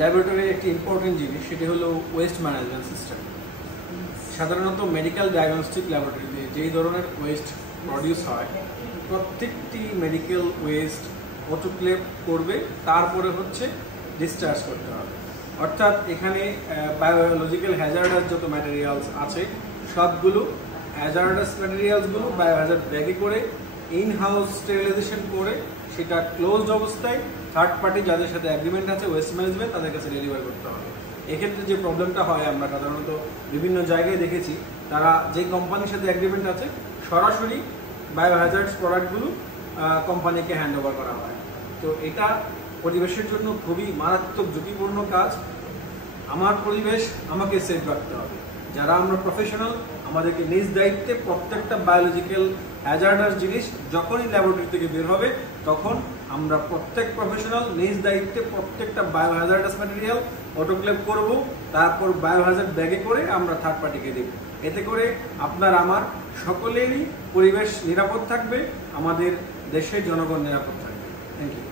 ল্যাবরেটরির একটি ইম্পর্টেন্ট জিনিস, সেটি হলো ওয়েস্ট ম্যানেজমেন্ট সিস্টেম। সাধারণত মেডিকেল ডায়াগনস্টিক ল্যাবরেটরিতে যেই ধরনের ওয়েস্ট প্রডিউস হয়, প্রত্যেকটি মেডিকেল ওয়েস্ট অটোক্লেভ করবে, তারপরে হচ্ছে ডিসচার্জ করতে হবে। অর্থাৎ এখানে বায়োলজিক্যাল হ্যাজার্ডাস যত ম্যাটেরিয়ালস আছে সবগুলো হ্যাজার্ডাস ম্যাটেরিয়ালসগুলো বায়োহ্যাজার্ড ব্যাগে করে ইন হাউস স্টেরিলাইজেশন করে সেটা ক্লোজড অবস্থায় থার্ড পার্টি যাদের সাথে অ্যাগ্রিমেন্ট আছে ওয়েস্ট ম্যানেজমেন্ট তাদের কাছে ডেলিভার করতে হবে। এক্ষেত্রে যে প্রবলেমটা হয়, আমরা সাধারণত বিভিন্ন জায়গায় দেখেছি, তারা যে কোম্পানির সাথে অ্যাগ্রিমেন্ট আছে সরাসরি বায়োহ্যাজার্ডস প্রোডাক্টগুলো কোম্পানিকে হ্যান্ড ওভার করা হয়। তো এটা পরিবেশের জন্য খুবই মারাত্মক ঝুঁকিপূর্ণ কাজ। আমার পরিবেশ আমাকে সেফ রাখতে হবে। যারা আমরা প্রফেশনাল, আমাদেরকে নিজ দায়িত্বে প্রত্যেকটা বায়োলজিক্যাল হ্যাজার্ডাস জিনিস যখনই ল্যাবরেটরি থেকে বের হবে তখন আমরা প্রত্যেক প্রফেশনাল নিজ দায়িত্বে প্রত্যেকটা বায়োহ্যাজার্ডাস ম্যাটেরিয়াল অটোক্লেভ করব, তারপর বায়োহ্যাজার্ড ব্যাগে করে আমরা থার্ড পার্টিকে দেব। এতে করে আপনার আমার সকলেরই পরিবেশ নিরাপদ থাকবে, আমাদের দেশের জনগণ নিরাপদ থাকবে। Thank you.